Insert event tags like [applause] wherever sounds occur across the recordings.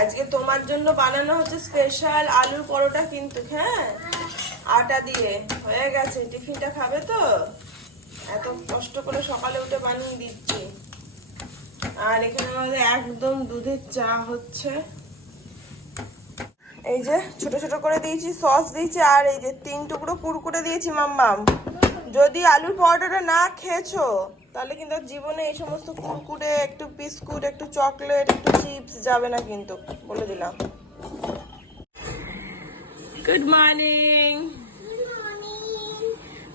আজকে তোমার জন্য বানানো হচ্ছে স্পেশাল আলুর পরোটা কিন্তু হ্যাঁ? আটা দিয়ে। হয়ে গেছে, টিফিনটা খাবে তো? এত কষ্ট করে সকালে উঠে বানিয়ে দিচ্ছি। আর এখানে আমাদের একদম দুধের চা হচ্ছে। এই যে ছোট ছোট করে দিয়েছি, সস দিয়েছি, আর এই যে তিন টুকরো কুরকুরে দিয়েছি, মাম্মাম। যদি আলুর পরোটাটা না খেয়েছো তাহলে কিন্তু আর জীবনে এই সমস্ত কুরকুরে একটু বিস্কুট একটু চকলেট একটু চিপস যাবে না কিন্তু বলে দিলাম। গুড মর্নিং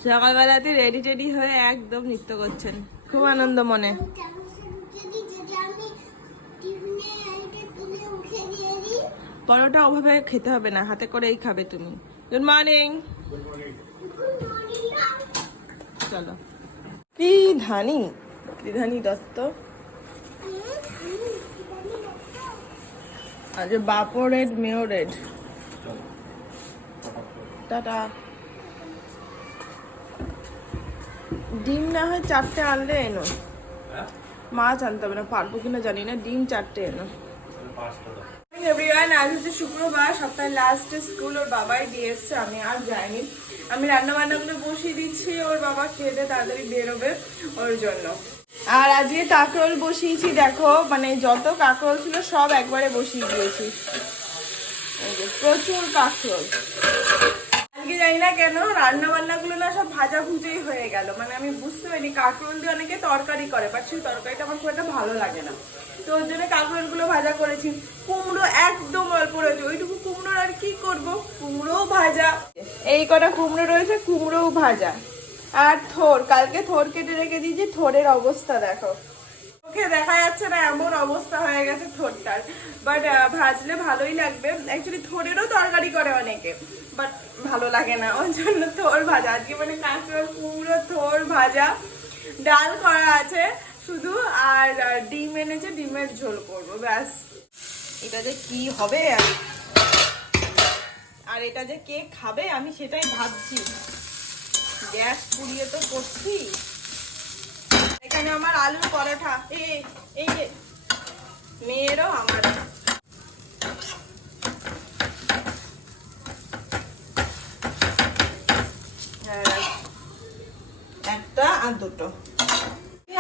সকালবেলাতে রেডি টেডি হয়ে একদম নৃত্য করছেন। খুব আনন্দ মনে। পরোটা ওভাবে খেতে হবে না হাতে করেই খাবে তুমি। গুড মর্নিং চলো। কি ধানি? ত্রিধানী দত্ত। আজ বাপো রেড মেও রেড। টাটা। ডিম না হয় চারটে আনলে এনো। মাছ আনতে হবে না পারব কিনা জানি না ডিম চারটে এনো। এভরিওয়ান শুক্রবার সপ্তাহের লাস্টে স্কুল ওর বাবাই দিয়ে এসছে, আমি আর যাইনি। আমি রান্না বান্নাগুলো বসিয়ে দিচ্ছি, ওর বাবা খেয়ে দিয়ে তাড়াতাড়ি বেরোবে ওর জন্য। আর আজকে কাকরোল বসিয়েছি, দেখো মানে যত কাকরোল ছিল সব একবারে বসিয়ে দিয়েছি। প্রচুর কাকরোল। আজকে জানি না কেন রান্না বান্নাগুলো না সব ভাজা ভুজেই হয়ে গেল। মানে আমি বুঝতে পারিনি, কাঁকরোল দিয়ে অনেকে তরকারি করে বাট সেই তরকারিটা আমার খুব একটা ভালো লাগে না। তো ওর জন্য কাঁকরোলগুলো ভাজা করেছি। কুমড়ো একদম অল্প রয়েছে ওইটুকু কুমড়োর আর কি করব? কুমড়োও ভাজা। এই কটা কুমড়ো রয়েছে, কুমড়োও ভাজা। আর থোর, কালকে থোর কেটে রেখে দিয়েছি থোরের অবস্থা দেখো। ওকে দেখা যাচ্ছে না এমন অবস্থা হয়ে গেছে থোরটার। বাট ভাজলে ভালোই লাগবে। অ্যাকচুয়ালি থোরেরও তরকারি করে অনেকে। বাট ভালো লাগে না। ওর জন্য থোর ভাজা। আজকে মানে কাঁকড়োর কুমড়ো, থোর ভাজা। ডাল করা আছে শুধু। আর ডিম এনেছে, ডিমের ঝোল করব। ব্যাস। এটা যে কি হবে আর- আর এটা যে কে খাবে, আমি সেটাই ভাবছি। গ্যাস পুড়িয়ে তো করছি এখানে আমার আলুর পরোটা এই যে মেয়েরও আমার। একটা আর দুটো।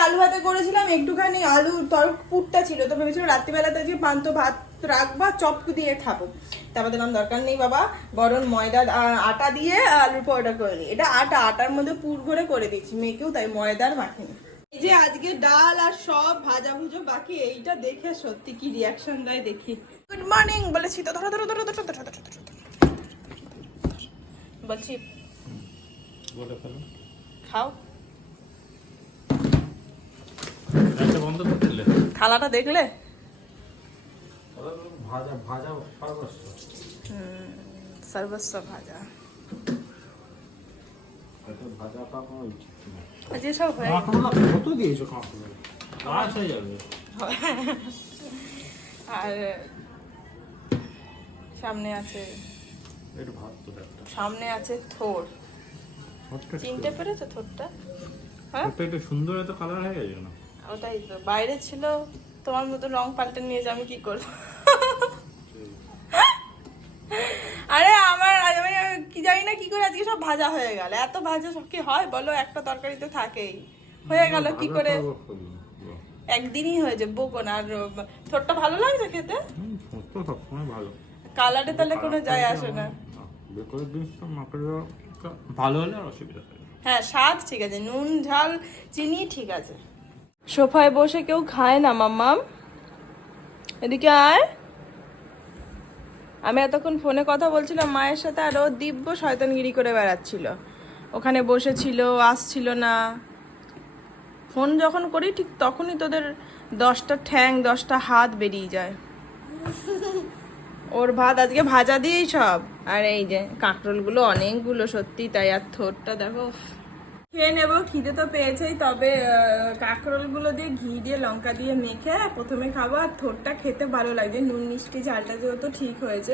আলু ভাতে করেছিলাম, একটুখানি আলু তর পুরটা ছিল, তো ভেবেছিলাম রাত্রিবেলাতে আজকে পান্ত ভাত রাখবা চপ দিয়ে খাব তারপর দিলাম দরকার নেই বাবা। বরং ময়দা আটা দিয়ে আলুর পরোটা করে নিই এটা আটা আটার মধ্যে পুর ভরে করে দিচ্ছি মেয়েকেও তাই ময়দার মাখিনি। এই যে আজকে ডাল আর সব ভাজা ভুজো বাকি এইটা দেখে সত্যি কি রিয়াকশন দেয় দেখি। গুড মর্নিং বলেছি তো ধরো ধরো ধরো ধরো ধরো ধরো ধরো। বলছি খাও। থালাটা দেখলে? ভাজা ভাজা সর্বস্ব। সর্বস্ব ভাজা। ভাজা সব হয়ে। কত দিয়েছ কাঁকড়া গাছ হয়ে যাবে। আর সামনে আছে সামনে আছে থোর। চিনতে পেরেছ থোরটা? হ্যাঁ? সুন্দর এত কালার হয়ে গেছে না ওটাই তো। বাইরে ছিল তোমার মতো রং পাল্টে নিয়ে যে আমি কি করব আরে আমার আমি কি জানি না কি করে আজকে সব ভাজা হয়ে গেল। এত ভাজা সব কি হয়? বলো একটা তরকারি তো থাকেই। হয়ে গেল কি করে? একদিনই হয়েছে বোকন আর থোরটা ভালো লাগছে খেতে? ভালো। কালারে তাহলে কোনো যায় আসে না। ভালো হলে আর অসুবিধা হ্যাঁ স্বাদ ঠিক আছে। নুন ঝাল চিনি ঠিক আছে। সোফায় বসে কেউ খায় না মাম্মাম? এদিকে আয়। আমি এতক্ষণ ফোনে কথা বলছিলাম, মায়ের সাথে আর ও দিব্য শয়তানগিরি করে বেড়াচ্ছিল। ওখানে বসেছিল, আসছিল না। ফোন যখন করি, ঠিক তখনই তোদের দশটা ঠ্যাং, দশটা হাত বেরিয়ে যায়। ওর ভাত আজকে ভাজা দিয়েই সব। আর এই যে কাঁকরোলগুলো অনেকগুলো, সত্যি, তাই আর থোরটা দেখো। খেয়ে নেব, খিদে তো পেয়েছেই, তবে কাঁকরোলগুলো দিয়ে ঘি দিয়ে লঙ্কা দিয়ে মেখে প্রথমে খাব, আর থোরটা খেতে ভালো লাগছে, নুন মিষ্টি ঝালটা যেহেতু ঠিক হয়েছে,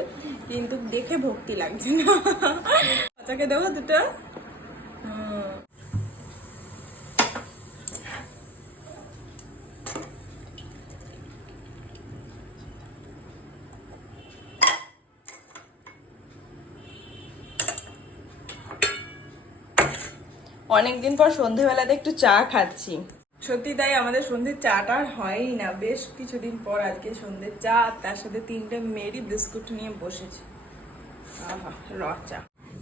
কিন্তু দেখে ভক্তি লাগছে না। [laughs] বাচ্চাকে দেবো দুটো হুম। অনেকদিন পর সন্ধেবেলাতে একটু চা খাচ্ছি। সত্যি তাই আমাদের সন্ধ্যের চাটা আর হয়ই না। বেশ কিছুদিন পর আজকে সন্ধ্যের চা তার সাথে তিনটে মেরি বিস্কুট নিয়ে বসেছি। র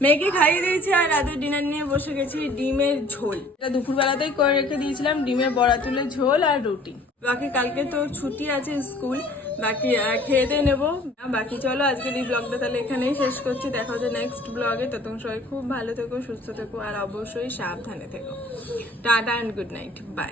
মেয়েকে খাইয়ে দিয়েছি আর রাতে ডিনার নিয়ে বসে গেছি ডিমের ঝোল। এটা দুপুরবেলাতেই করে রেখে দিয়েছিলাম, ডিমের বড়া তুলে ঝোল আর রুটি। বাকি কালকে তো ছুটি আছে স্কুল বাকি খেয়ে দিয়ে নেব। বাকি চলো, আজকের এই ব্লগটা তাহলে এখানেই শেষ করছি। দেখা হচ্ছে নেক্সট ব্লগে ততক্ষণ সবাই খুব ভালো থেকো, সুস্থ থেকো, আর অবশ্যই সাবধানে থেকো। Tata and good night bye